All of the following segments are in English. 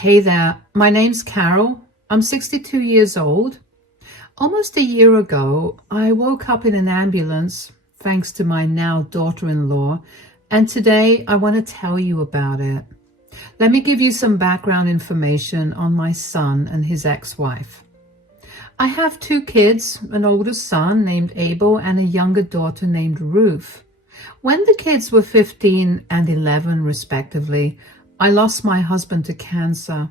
Hey there, my name's Carol. I'm 62 years old. Almost a year ago, I woke up in an ambulance, thanks to my now daughter-in-law, and today I want to tell you about it. Let me give you some background information on my son and his ex-wife. I have two kids, an older son named Abel and a younger daughter named Ruth. When the kids were 15 and 11 respectively, I lost my husband to cancer.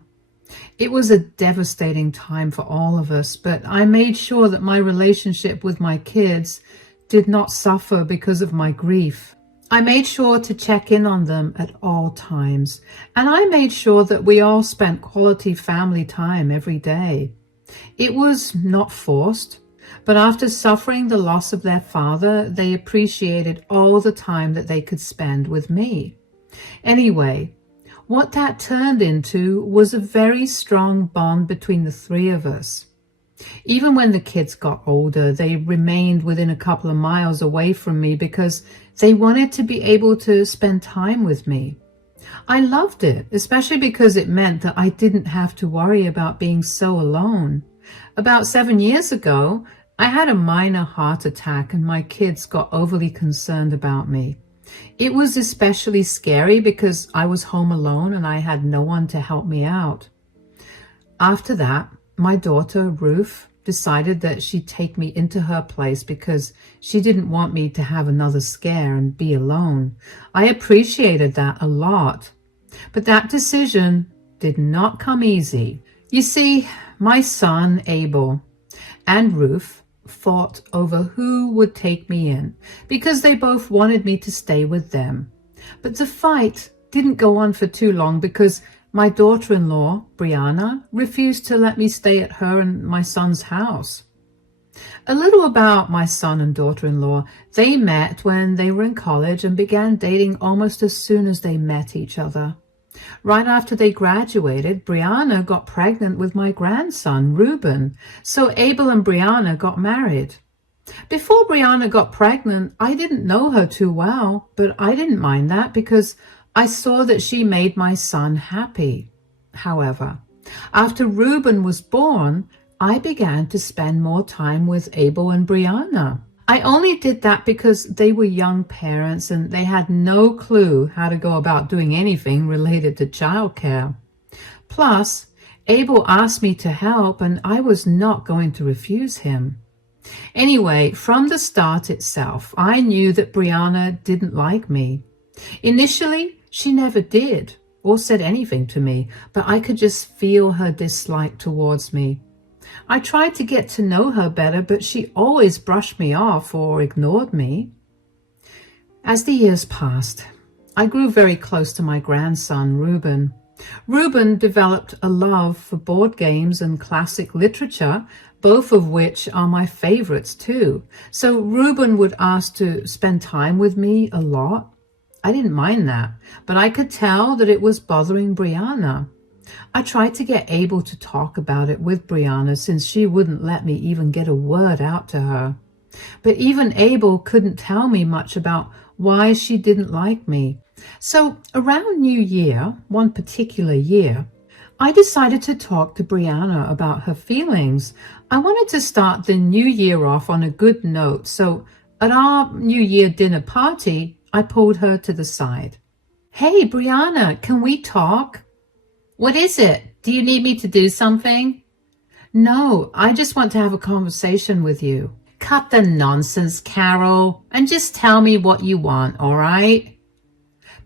It was a devastating time for all of us, but I made sure that my relationship with my kids did not suffer because of my grief. I made sure to check in on them at all times, and I made sure that we all spent quality family time every day. It was not forced, but after suffering the loss of their father, they appreciated all the time that they could spend with me. Anyway, what that turned into was a very strong bond between the three of us. Even when the kids got older, they remained within a couple of miles away from me because they wanted to be able to spend time with me. I loved it, especially because it meant that I didn't have to worry about being so alone. About 7 years ago, I had a minor heart attack and my kids got overly concerned about me. It was especially scary because I was home alone and I had no one to help me out. After that, my daughter, Ruth, decided that she'd take me into her place because she didn't want me to have another scare and be alone. I appreciated that a lot. But that decision did not come easy. You see, my son, Abel, and Ruth fought over who would take me in because they both wanted me to stay with them. But the fight didn't go on for too long because my daughter-in-law, Brianna, refused to let me stay at her and my son's house. A little about my son and daughter-in-law. They met when they were in college and began dating almost as soon as they met each other. Right after they graduated, Brianna got pregnant with my grandson, Reuben, so Abel and Brianna got married. Before Brianna got pregnant, I didn't know her too well, but I didn't mind that because I saw that she made my son happy. However, after Reuben was born, I began to spend more time with Abel and Brianna. I only did that because they were young parents and they had no clue how to go about doing anything related to childcare. Plus, Abel asked me to help and I was not going to refuse him. Anyway, from the start itself, I knew that Brianna didn't like me. Initially, she never did or said anything to me, but I could just feel her dislike towards me. I tried to get to know her better, but she always brushed me off or ignored me. As the years passed, I grew very close to my grandson, Reuben. Reuben developed a love for board games and classic literature, both of which are my favorites too. So Reuben would ask to spend time with me a lot. I didn't mind that, but I could tell that it was bothering Brianna. I tried to get Abel to talk about it with Brianna since she wouldn't let me even get a word out to her. But even Abel couldn't tell me much about why she didn't like me. So around New Year, one particular year, I decided to talk to Brianna about her feelings. I wanted to start the new year off on a good note, so at our New Year dinner party, I pulled her to the side. "Hey, Brianna, can we talk?" "What is it? Do you need me to do something?" "No, I just want to have a conversation with you." "Cut the nonsense, Carol, and just tell me what you want, all right?"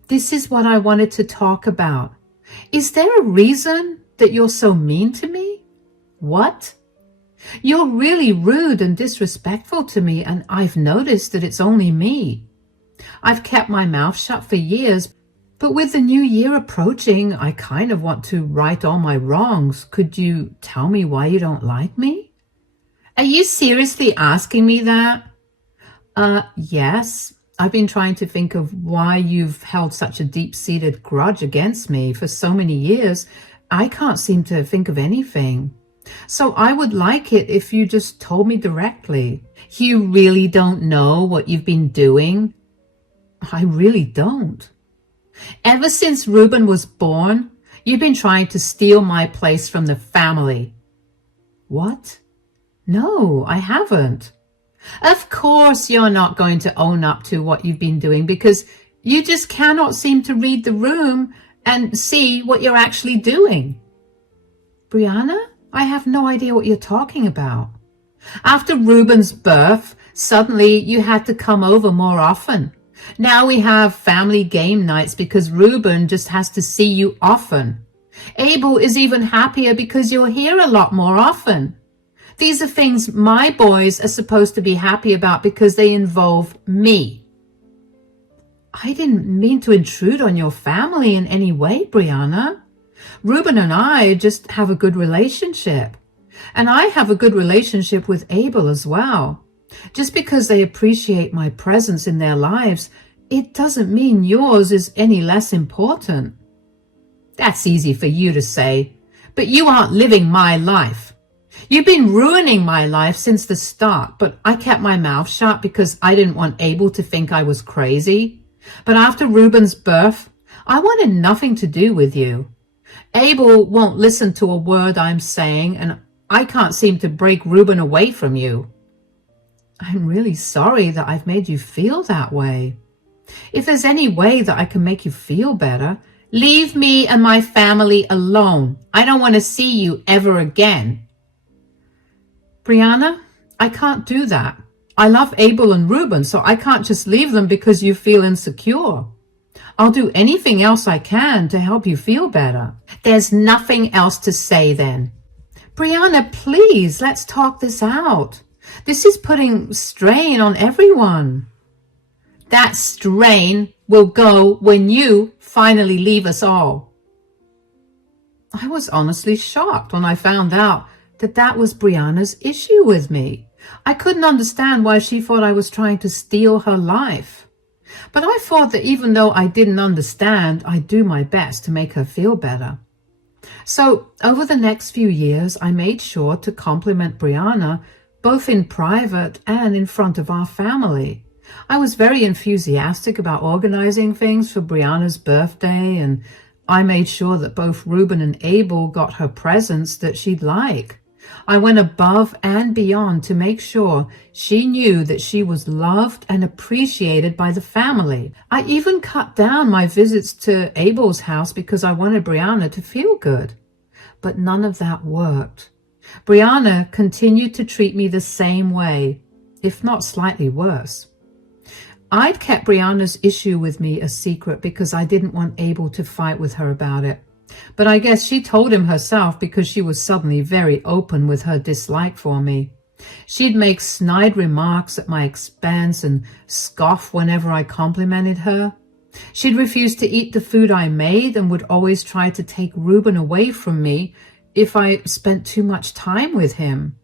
"This is what I wanted to talk about. Is there a reason that you're so mean to me?" "What?" "You're really rude and disrespectful to me, and I've noticed that it's only me. I've kept my mouth shut for years, but with the new year approaching, I kind of want to right all my wrongs. Could you tell me why you don't like me?" "Are you seriously asking me that?" Yes. I've been trying to think of why you've held such a deep-seated grudge against me for so many years. I can't seem to think of anything. So I would like it if you just told me directly." "You really don't know what you've been doing?" "I really don't." "Ever since Reuben was born, You've been trying to steal my place from the family. What? No, I haven't. Of course you're not going to own up to what you've been doing because you just cannot seem to read the room and see what you're actually doing. Brianna, I have no idea what you're talking about. After Ruben's birth, suddenly you had to come over more often. Now we have family game nights because Ruben just has to see you often. Abel is even happier because you're here a lot more often. These are things my boys are supposed to be happy about because they involve me. I didn't mean to intrude on your family in any way, Brianna. Ruben and I just have a good relationship. And I have a good relationship with Abel as well. Just because they appreciate my presence in their lives, it doesn't mean yours is any less important. That's easy for you to say, but you aren't living my life. You've been ruining my life since the start, but I kept my mouth shut because I didn't want Abel to think I was crazy. But after Ruben's birth, I wanted nothing to do with you. Abel won't listen to a word I'm saying, and I can't seem to break Ruben away from you. I'm really sorry that I've made you feel that way. If there's any way that I can make you feel better, leave me and my family alone. I don't want to see you ever again. Brianna, I can't do that. I love Abel and Ruben, so I can't just leave them because you feel insecure. I'll do anything else I can to help you feel better. There's nothing else to say then. Brianna, please, let's talk this out. This is putting strain on everyone. That strain will go when you finally leave us all. I was honestly shocked when I found out that that was Brianna's issue with me. I couldn't understand why she thought I was trying to steal her life. But I thought that even though I didn't understand, I'd do my best to make her feel better. So over the next few years, I made sure to compliment Brianna both in private and in front of our family. I was very enthusiastic about organizing things for Brianna's birthday, and I made sure that both Ruben and Abel got her presents that she'd like. I went above and beyond to make sure she knew that she was loved and appreciated by the family. I even cut down my visits to Abel's house because I wanted Brianna to feel good. But none of that worked. Brianna continued to treat me the same way, if not slightly worse. I'd kept Brianna's issue with me a secret because I didn't want Abel to fight with her about it. But I guess she told him herself because she was suddenly very open with her dislike for me. She'd make snide remarks at my expense and scoff whenever I complimented her. She'd refuse to eat the food I made and would always try to take Ruben away from me if I spent too much time with him.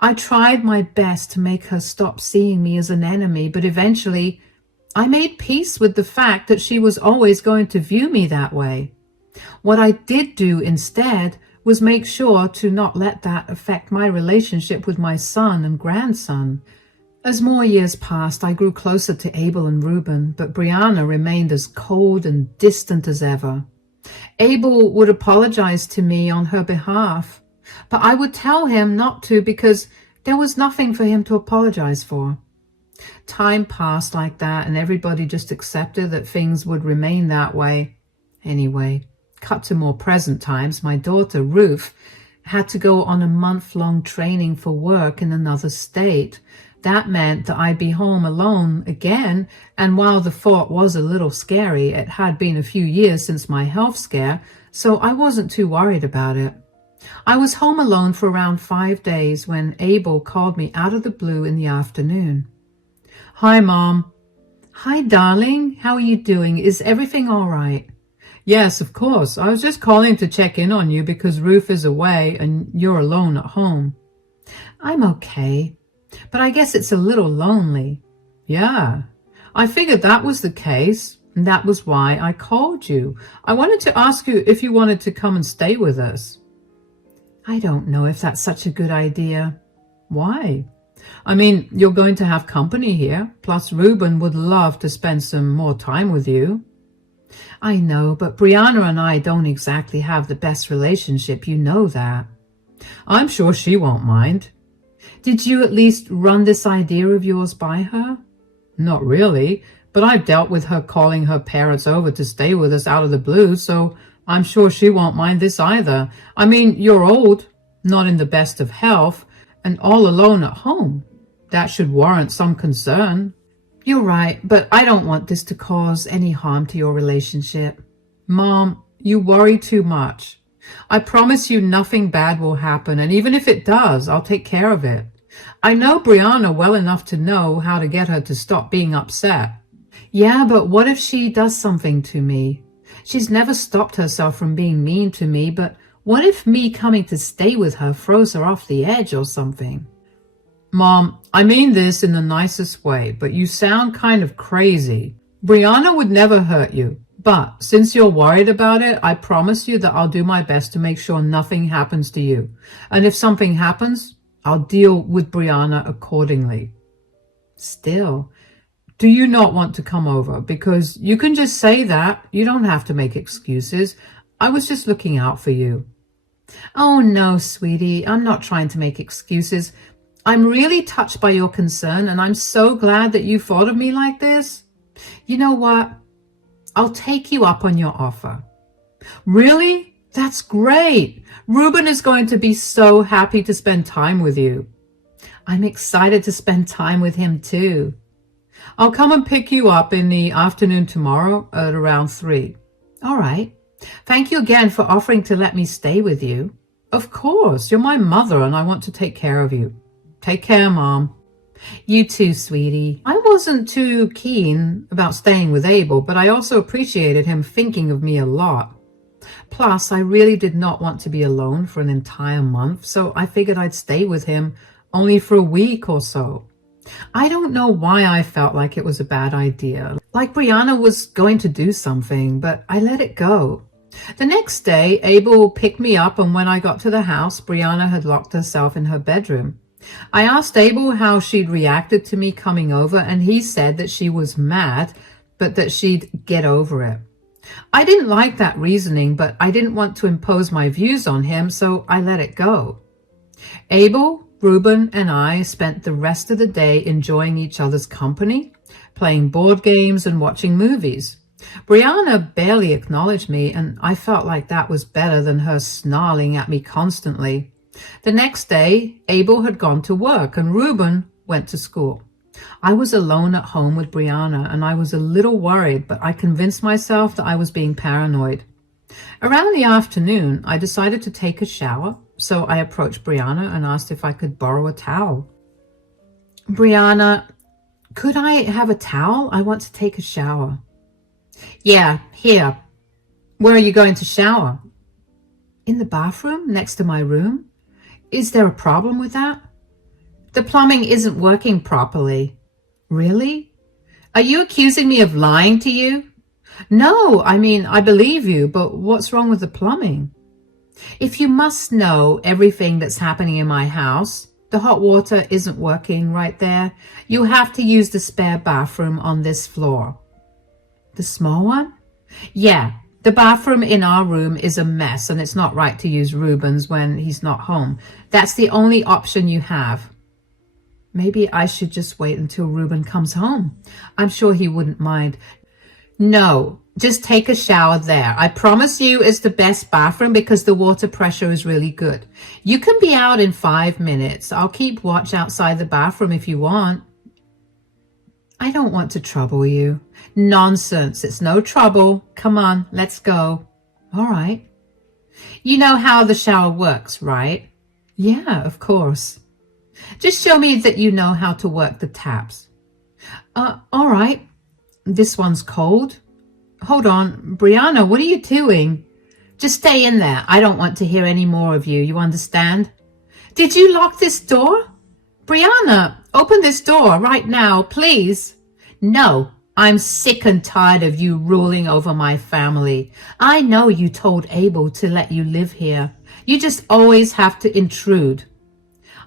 I tried my best to make her stop seeing me as an enemy, but eventually I made peace with the fact that she was always going to view me that way. What I did do instead was make sure to not let that affect my relationship with my son and grandson. As more years passed, I grew closer to Abel and Ruben, but Brianna remained as cold and distant as ever. Abel would apologize to me on her behalf, but I would tell him not to because there was nothing for him to apologize for. Time passed like that, and everybody just accepted that things would remain that way. Anyway, cut to more present times, my daughter, Ruth, had to go on a month-long training for work in another state. That meant that I'd be home alone again, and while the thought was a little scary, it had been a few years since my health scare, so I wasn't too worried about it. I was home alone for around 5 days when Abel called me out of the blue in the afternoon. "Hi, Mom." "Hi, darling. How are you doing? Is everything all right?" "Yes, of course. I was just calling to check in on you because Ruth is away and you're alone at home." "I'm okay, but I guess it's a little lonely." "Yeah, I figured that was the case, and that was why I called you. I wanted to ask you if you wanted to come and stay with us." "I don't know if that's such a good idea." "Why?" "I mean, you're going to have company here, plus Ruben would love to spend some more time with you." I know, but Brianna and I don't exactly have the best relationship, you know that. I'm sure she won't mind. Did you at least run this idea of yours by her? Not really, but I've dealt with her calling her parents over to stay with us out of the blue, so I'm sure she won't mind this either. I mean, you're old, not in the best of health, and all alone at home. That should warrant some concern. You're right, but I don't want this to cause any harm to your relationship. Mom, you worry too much. I promise you nothing bad will happen, and even if it does, I'll take care of it. I know Brianna well enough to know how to get her to stop being upset. Yeah, but what if she does something to me? She's never stopped herself from being mean to me, but what if me coming to stay with her throws her off the edge or something? Mom, I mean this in the nicest way, but you sound kind of crazy. Brianna would never hurt you, but since you're worried about it, I promise you that I'll do my best to make sure nothing happens to you. And if something happens, I'll deal with Brianna accordingly. Still, do you not want to come over? Because you can just say that. You don't have to make excuses. I was just looking out for you. Oh, no, sweetie. I'm not trying to make excuses. I'm really touched by your concern, and I'm so glad that you thought of me like this. You know what? I'll take you up on your offer. Really? That's great. Ruben is going to be so happy to spend time with you. I'm excited to spend time with him too. I'll come and pick you up in the afternoon tomorrow at around 3. All right. Thank you again for offering to let me stay with you. Of course, you're my mother and I want to take care of you. Take care, Mom. You too, sweetie. I wasn't too keen about staying with Abel, but I also appreciated him thinking of me a lot. Plus, I really did not want to be alone for an entire month, so I figured I'd stay with him only for a week or so. I don't know why I felt like it was a bad idea, like Brianna was going to do something, but I let it go. The next day, Abel picked me up, and when I got to the house, Brianna had locked herself in her bedroom. I asked Abel how she'd reacted to me coming over, and he said that she was mad, but that she'd get over it. I didn't like that reasoning, but I didn't want to impose my views on him, so I let it go. Abel, Ruben, and I spent the rest of the day enjoying each other's company, playing board games and watching movies. Brianna barely acknowledged me, and I felt like that was better than her snarling at me constantly. The next day, Abel had gone to work and Ruben went to school. I was alone at home with Brianna, and I was a little worried, but I convinced myself that I was being paranoid. Around the afternoon, I decided to take a shower, so I approached Brianna and asked if I could borrow a towel. Brianna, could I have a towel? I want to take a shower. Yeah, here. Where are you going to shower? In the bathroom next to my room. Is there a problem with that? The plumbing isn't working properly. Really? Are you accusing me of lying to you? No, I mean, I believe you, but what's wrong with the plumbing? If you must know everything that's happening in my house, the hot water isn't working right there. You have to use the spare bathroom on this floor. The small one? Yeah. The bathroom in our room is a mess, and it's not right to use Ruben's when he's not home. That's the only option you have. Maybe I should just wait until Ruben comes home. I'm sure he wouldn't mind. No, just take a shower there. I promise you it's the best bathroom because the water pressure is really good. You can be out in 5 minutes. I'll keep watch outside the bathroom if you want. I don't want to trouble you. Nonsense. It's no trouble. Come on, let's go. All right. You know how the shower works, right? Yeah, of course. Just show me that you know how to work the taps. All right. This one's cold. Hold on. Brianna, what are you doing? Just stay in there. I don't want to hear any more of you. You understand? Did you lock this door? Brianna, open this door right now, please. No, I'm sick and tired of you ruling over my family. I know you told Abel to let you live here. You just always have to intrude.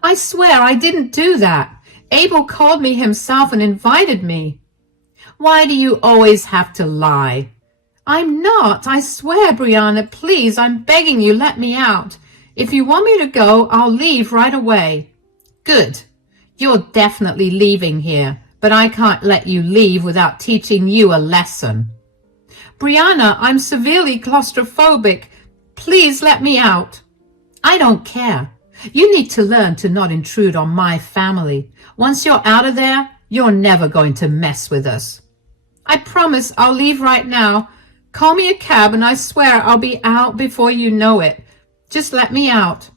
I swear I didn't do that. Abel called me himself and invited me. Why do you always have to lie? I'm not. I swear, Brianna, please, I'm begging you, let me out. If you want me to go, I'll leave right away. Good. You're definitely leaving here, but I can't let you leave without teaching you a lesson. Brianna, I'm severely claustrophobic. Please let me out. I don't care. You need to learn to not intrude on my family. Once you're out of there, you're never going to mess with us. I promise I'll leave right now. Call me a cab and I swear I'll be out before you know it. Just let me out.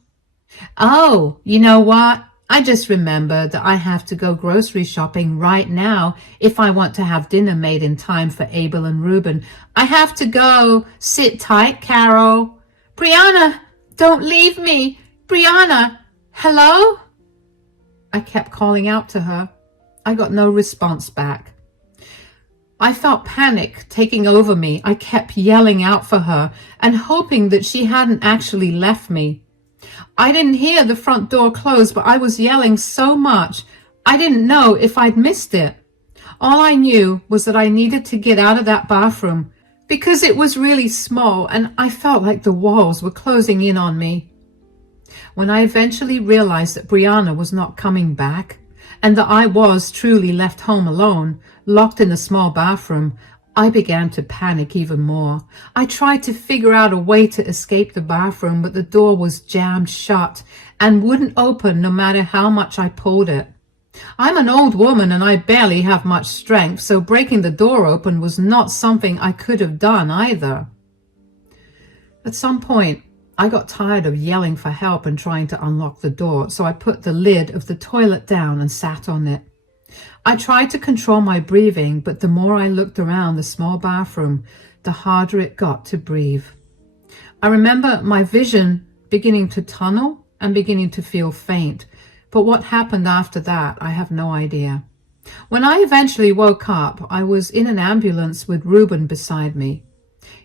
Oh, you know what? I just remembered that I have to go grocery shopping right now if I want to have dinner made in time for Abel and Reuben. I have to go. Sit tight, Carol. Brianna, don't leave me. Brianna, hello? I kept calling out to her. I got no response back. I felt panic taking over me. I kept yelling out for her and hoping that she hadn't actually left me. I didn't hear the front door close, but I was yelling so much, I didn't know if I'd missed it. All I knew was that I needed to get out of that bathroom because it was really small and I felt like the walls were closing in on me. When I eventually realized that Brianna was not coming back and that I was truly left home alone, locked in a small bathroom, I began to panic even more. I tried to figure out a way to escape the bathroom, but the door was jammed shut and wouldn't open no matter how much I pulled it. I'm an old woman and I barely have much strength, so breaking the door open was not something I could have done either. At some point, I got tired of yelling for help and trying to unlock the door, so I put the lid of the toilet down and sat on it. I tried to control my breathing, but the more I looked around the small bathroom, the harder it got to breathe. I remember my vision beginning to tunnel and beginning to feel faint, but what happened after that, I have no idea. When I eventually woke up, I was in an ambulance with Reuben beside me.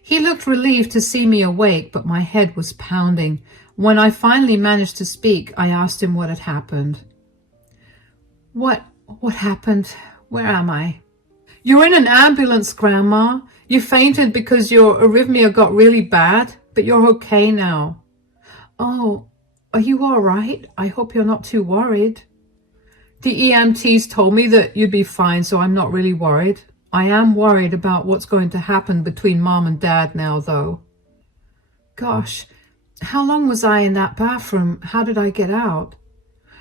He looked relieved to see me awake, but my head was pounding. When I finally managed to speak, I asked him what had happened. What happened? Where am I? You're in an ambulance, Grandma. You fainted because your arrhythmia got really bad, but you're okay now. Oh, are you all right? I hope you're not too worried. The EMTs told me that you'd be fine, so I'm not really worried. I am worried about what's going to happen between Mom and Dad now, though. Gosh, how long was I in that bathroom? How did I get out?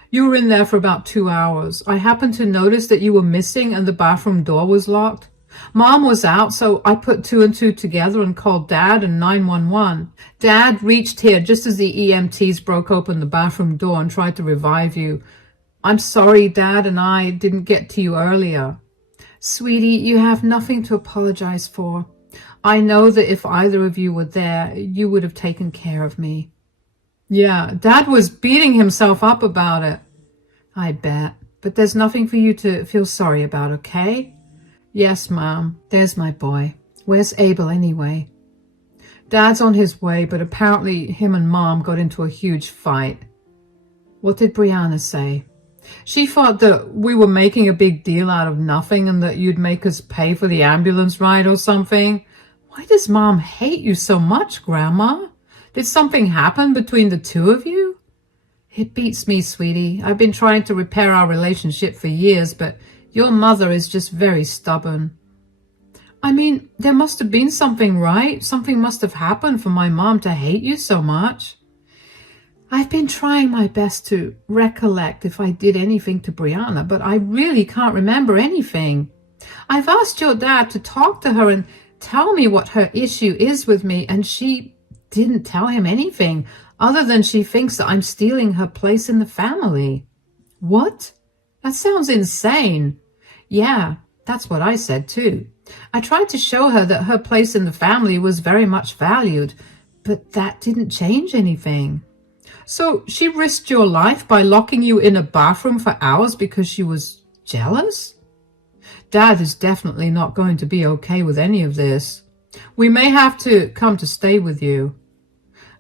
You were in there for about 2 hours. I happened to notice that you were missing and the bathroom door was locked. Mom was out, so I put 2 and 2 together and called Dad and 911. Dad reached here just as the EMTs broke open the bathroom door and tried to revive you. I'm sorry Dad and I didn't get to you earlier. Sweetie, you have nothing to apologize for. I know that if either of you were there, you would have taken care of me. Yeah, Dad was beating himself up about it. I bet. But there's nothing for you to feel sorry about, okay? Yes, Mom. There's my boy. Where's Abel anyway? Dad's on his way, but apparently him and Mom got into a huge fight. What did Brianna say? She thought that we were making a big deal out of nothing and that you'd make us pay for the ambulance ride or something. Why does Mom hate you so much, Grandma? Did something happen between the two of you? It beats me, sweetie. I've been trying to repair our relationship for years, but your mother is just very stubborn. I mean, there must have been something, right? Something must have happened for my mom to hate you so much. I've been trying my best to recollect if I did anything to Brianna, but I really can't remember anything. I've asked your dad to talk to her and tell me what her issue is with me, and she didn't tell him anything other than she thinks that I'm stealing her place in the family. What? That sounds insane. Yeah, that's what I said too. I tried to show her that her place in the family was very much valued, but that didn't change anything. So she risked your life by locking you in a bathroom for hours because she was jealous? Dad is definitely not going to be okay with any of this. We may have to come to stay with you.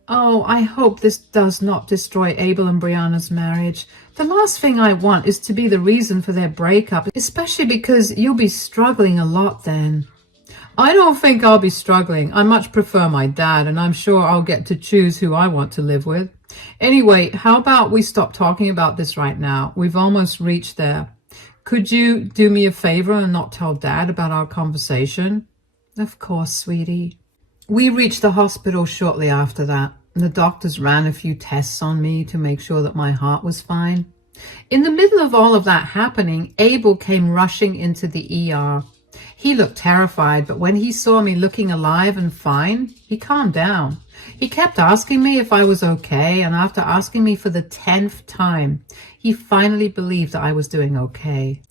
Oh, I hope this does not destroy Abel and Brianna's marriage. The last thing I want is to be the reason for their breakup, especially because you'll be struggling a lot then. I don't think I'll be struggling. I much prefer my dad, and I'm sure I'll get to choose who I want to live with. Anyway, how about we stop talking about this right now? We've almost reached there. Could you do me a favor and not tell Dad about our conversation? Of course, sweetie. We reached the hospital shortly after that. The doctors ran a few tests on me to make sure that my heart was fine. In the middle of all of that happening, Abel came rushing into the ER. He looked terrified, but when he saw me looking alive and fine, he calmed down. He kept asking me if I was okay, and after asking me for the 10th time, he finally believed that I was doing okay.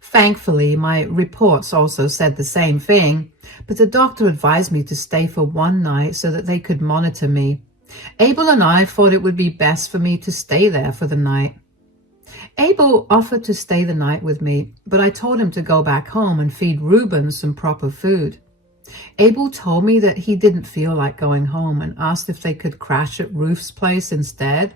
Thankfully, my reports also said the same thing, but the doctor advised me to stay for one night so that they could monitor me. Abel and I thought it would be best for me to stay there for the night. Abel offered to stay the night with me, but I told him to go back home and feed Reuben some proper food. Abel told me that he didn't feel like going home and asked if they could crash at Ruth's place instead.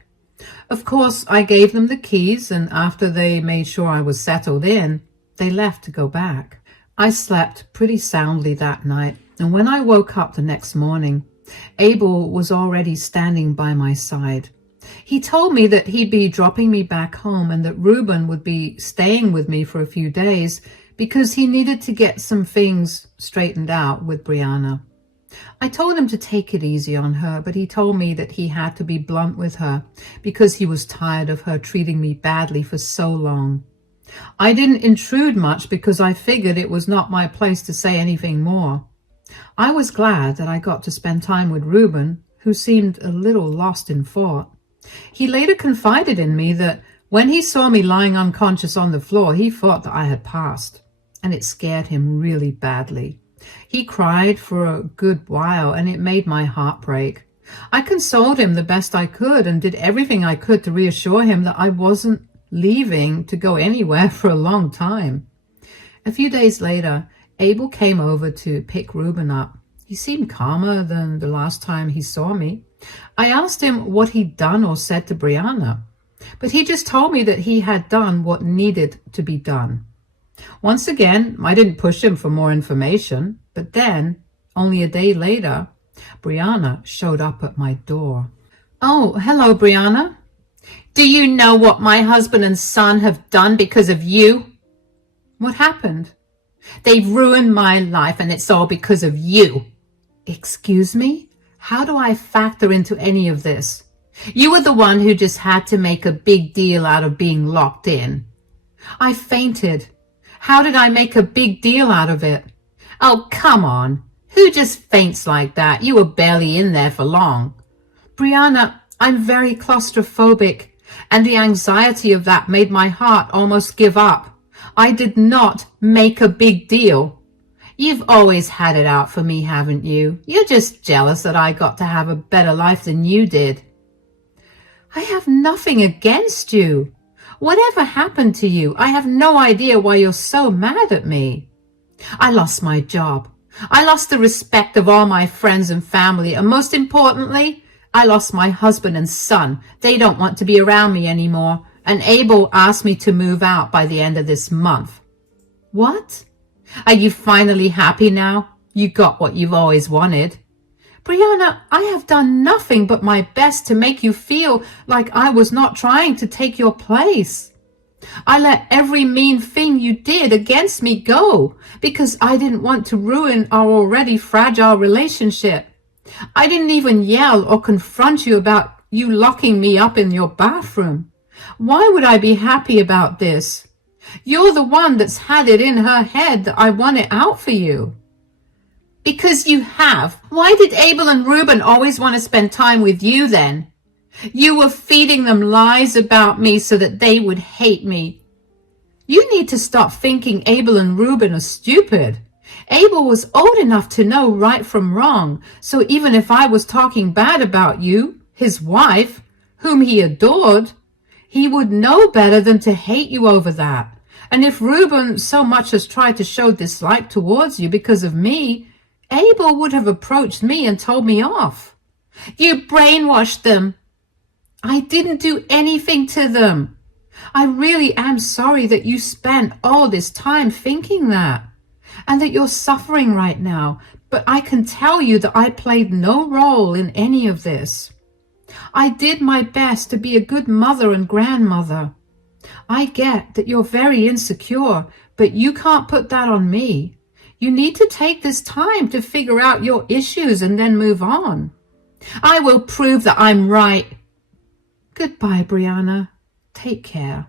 Of course, I gave them the keys, and after they made sure I was settled in, they left to go back. I slept pretty soundly that night, and when I woke up the next morning, Abel was already standing by my side. He told me that he'd be dropping me back home and that Reuben would be staying with me for a few days because he needed to get some things straightened out with Brianna. I told him to take it easy on her, but he told me that he had to be blunt with her because he was tired of her treating me badly for so long. I didn't intrude much because I figured it was not my place to say anything more. I was glad that I got to spend time with Reuben, who seemed a little lost in thought. He later confided in me that when he saw me lying unconscious on the floor, he thought that I had passed, and it scared him really badly. He cried for a good while, and it made my heart break. I consoled him the best I could and did everything I could to reassure him that I wasn't leaving to go anywhere for a long time. A few days later, Abel came over to pick Reuben up. He seemed calmer than the last time he saw me. I asked him what he'd done or said to Brianna, but he just told me that he had done what needed to be done. Once again, I didn't push him for more information, but then, only a day later, Brianna showed up at my door. Oh, hello, Brianna. Do you know what my husband and son have done because of you? What happened? They've ruined my life, and it's all because of you. Excuse me? How do I factor into any of this? You were the one who just had to make a big deal out of being locked in. I fainted. How did I make a big deal out of it? Oh, come on. Who just faints like that? You were barely in there for long. Brianna, I'm very claustrophobic, and the anxiety of that made my heart almost give up. I did not make a big deal. You've always had it out for me, haven't you? You're just jealous that I got to have a better life than you did. I have nothing against you. Whatever happened to you? I have no idea why you're so mad at me. I lost my job. I lost the respect of all my friends and family, and most importantly, I lost my husband and son. They don't want to be around me anymore, and Abel asked me to move out by the end of this month. What? Are you finally happy now? You got what you've always wanted. Brianna, I have done nothing but my best to make you feel like I was not trying to take your place. I let every mean thing you did against me go because I didn't want to ruin our already fragile relationship. I didn't even yell or confront you about you locking me up in your bathroom. Why would I be happy about this? You're the one that's had it in her head that I want it out for you. Because you have. Why did Abel and Reuben always want to spend time with you then? You were feeding them lies about me so that they would hate me. You need to stop thinking Abel and Reuben are stupid. Abel was old enough to know right from wrong, so even if I was talking bad about you, his wife, whom he adored, he would know better than to hate you over that. And if Reuben so much as tried to show dislike towards you because of me, Abel would have approached me and told me off. You brainwashed them. I didn't do anything to them. I really am sorry that you spent all this time thinking that. and that you're suffering right now, but I can tell you that I played no role in any of this. I did my best to be a good mother and grandmother. I get that you're very insecure, but you can't put that on me. You need to take this time to figure out your issues and then move on. I will prove that I'm right. Goodbye, Brianna. Take care.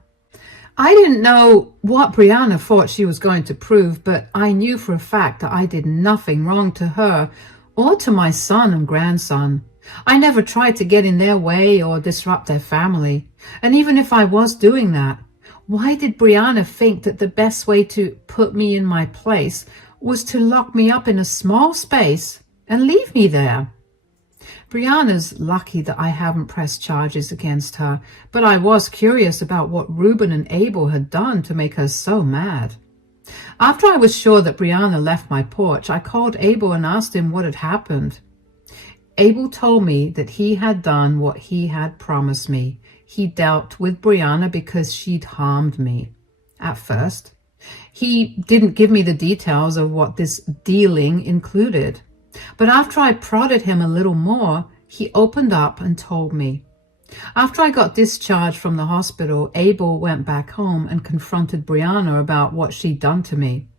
I didn't know what Brianna thought she was going to prove, but I knew for a fact that I did nothing wrong to her or to my son and grandson. I never tried to get in their way or disrupt their family. And even if I was doing that, why did Brianna think that the best way to put me in my place was to lock me up in a small space and leave me there? Brianna's lucky that I haven't pressed charges against her, but I was curious about what Reuben and Abel had done to make her so mad. After I was sure that Brianna left my porch, I called Abel and asked him what had happened. Abel told me that he had done what he had promised me. He dealt with Brianna because she'd harmed me. At first, he didn't give me the details of what this dealing included. But after I prodded him a little more, he opened up and told me. After I got discharged from the hospital, Abel went back home and confronted Brianna about what she'd done to me.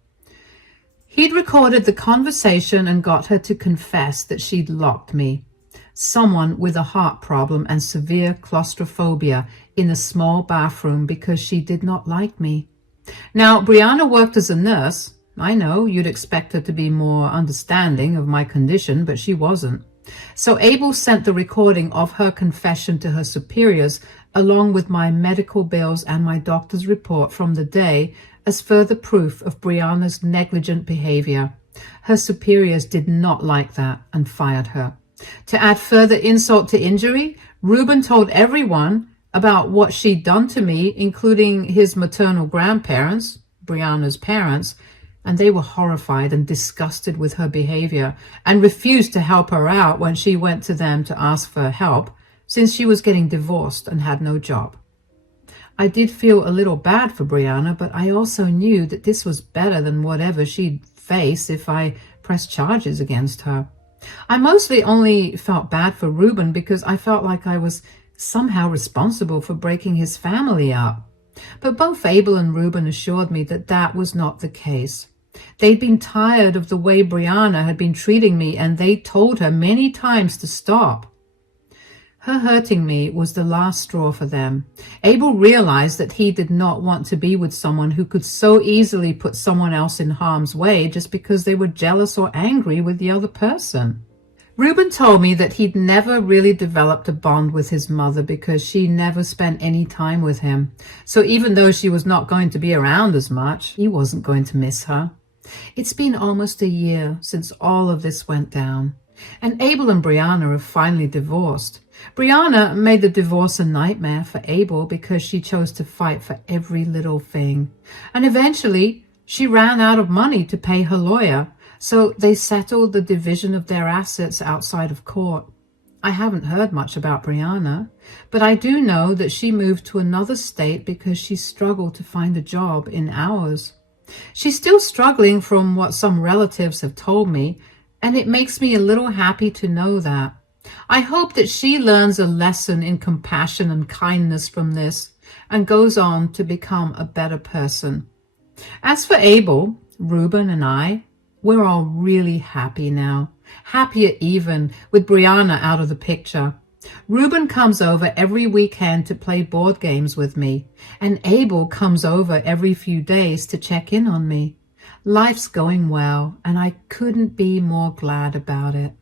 He'd recorded the conversation and got her to confess that she'd locked me, someone with a heart problem and severe claustrophobia, in a small bathroom because she did not like me. Now, Brianna worked as a nurse. I know you'd expect her to be more understanding of my condition, but she wasn't. So Abel sent the recording of her confession to her superiors, along with my medical bills and my doctor's report from the day, as further proof of Brianna's negligent behavior. Her superiors did not like that and fired her. To add further insult to injury, Reuben told everyone about what she'd done to me, including his maternal grandparents, Brianna's parents, and they were horrified and disgusted with her behavior and refused to help her out when she went to them to ask for help, since she was getting divorced and had no job. I did feel a little bad for Brianna, but I also knew that this was better than whatever she'd face if I pressed charges against her. I mostly only felt bad for Reuben because I felt like I was somehow responsible for breaking his family up. But both Abel and Reuben assured me that that was not the case. They'd been tired of the way Brianna had been treating me, and they told her many times to stop. Her hurting me was the last straw for them. Abel realized that he did not want to be with someone who could so easily put someone else in harm's way just because they were jealous or angry with the other person. Reuben told me that he'd never really developed a bond with his mother because she never spent any time with him. So even though she was not going to be around as much, he wasn't going to miss her. It's been almost a year since all of this went down, and Abel and Brianna have finally divorced. Brianna made the divorce a nightmare for Abel because she chose to fight for every little thing. And eventually, she ran out of money to pay her lawyer, so they settled the division of their assets outside of court. I haven't heard much about Brianna, but I do know that she moved to another state because she struggled to find a job in ours. She's still struggling from what some relatives have told me, and it makes me a little happy to know that. I hope that she learns a lesson in compassion and kindness from this and goes on to become a better person. As for Abel, Reuben, and I, we're all really happy now. Happier even with Brianna out of the picture. Reuben comes over every weekend to play board games with me, and Abel comes over every few days to check in on me. Life's going well, and I couldn't be more glad about it.